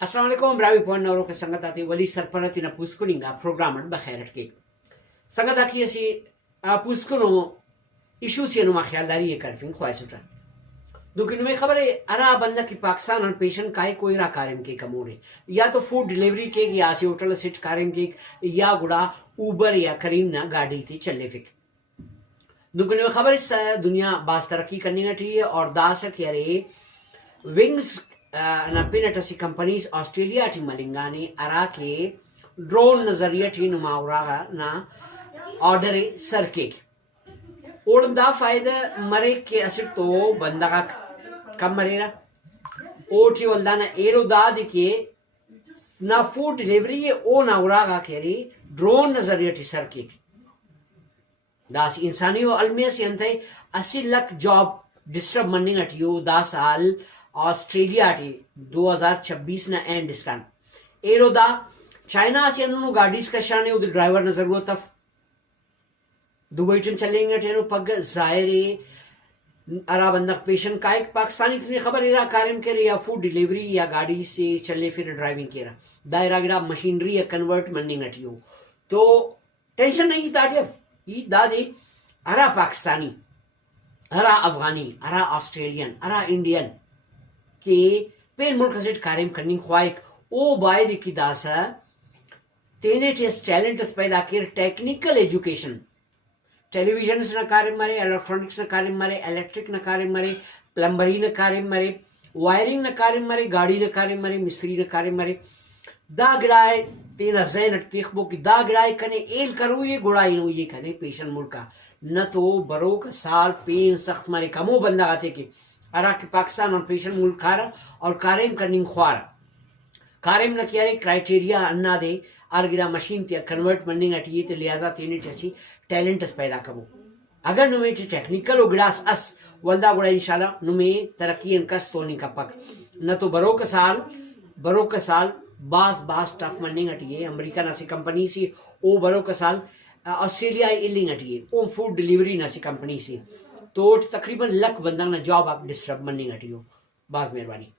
अस्सलाम वालेकुम रावी पॉइंट नवरों के संगत आती वली सरपरती न पुस्कुनिंगा प्रोग्राम बखैरट के संगत आती ऐसी पुस्कुनो इशू से नुमा ख्यालदारी ये करफिंग ख्वाहिश उठा दुकिन में खबर है अरा बंदा की पाकिस्तान और पेशेंट काय कोई रा कार्यम के कमोड़े या तो फूड डिलीवरी के या से होटल सिट कार्यम के या गुड़ा उबर या करीम ना गाड़ी थी चले फिक दुकिन में खबर है दुनिया बास तरक्की करनी है और दास के अरे wings na pinatasi companies Australia ti malingani ara ke drone nazariya ti numaura na order sarke ओडंदा फायदा मरे के असर तो बंदा का कम मरेगा ओठी वल्दा ना एरो दाद के ना फूड डिलीवरी है ओ ना उड़ागा केरी ड्रोन नजरिया टी सरके दास इंसानी वो अलमिया से अंते 80 लाख जॉब डिस्टर्ब मनिंग अटियो 10 साल ऑस्ट्रेलिया टी 2026 ना एंड इसकान एरोदा चाइना से अनु गाड़ीज का शाने उधर ड्राइवर न जरूरत अफ दुबई टीम चलेंगे टेनो पग जायरे अरा बंदक पेशेंट का एक पाकिस्तानी इतनी खबर इरा कार्यम के या फूड डिलीवरी या गाड़ी से चलने फिर ड्राइविंग के रहा दायरा गिरा मशीनरी या कन्वर्ट मनिंग अटियो तो टेंशन नहीं दाड़िया ये दादी अरा पाकिस्तानी अरा अफगानी अरा ऑस्ट्रेलियन अरा इंडियन के पेन मुल्क से कार्यम करनी ख्वाहिक ओ बायद की दासा तेने टेस्ट टैलेंट पैदा कर टेक्निकल एजुकेशन टेलीविजन न कार्य मारे इलेक्ट्रॉनिक्स न कार्य मारे इलेक्ट्रिक न कार्य मारे प्लम्बरी न कार्य मारे वायरिंग न कार्य मारे गाड़ी न कार्य मारे मिस्त्री न कार्य मारे दा गिराए तेना जैन अटकेखबो की दा गिराए कने एल करो ये गुड़ाई नो ये कने पेशन मुल्का न तो बरो का साल पेन सख्त मारे कमो बंदा आते के अरा के पाकिस्तान और पेशन मुल्क खारा और कारेम करनी ख्वारा कारेम न किया क्राइटेरिया अन्ना दे आरगिरा मशीन ते कन्वर्ट मनिंग अटिए ते लिहाजा तेने टसी टैलेंट पहला कबो अगर नुमे टेक्निकल ग्लास अस वल्दा गुड़ा इंशाल्लाह नुमे तरक्की कस तो नहीं कपक न तो बरो का साल बास टफ मनिंग अटिए अमेरिका नासी कंपनी सी ओ बरो का साल ऑस्ट्रेलिया इलिंग अटिए ओ फूड डिलीवरी नासी कंपनी सी तो तकरीबन लक बंदा ना जॉब आप डिस्टर्ब मनिंग अटियो बास मेहरबानी।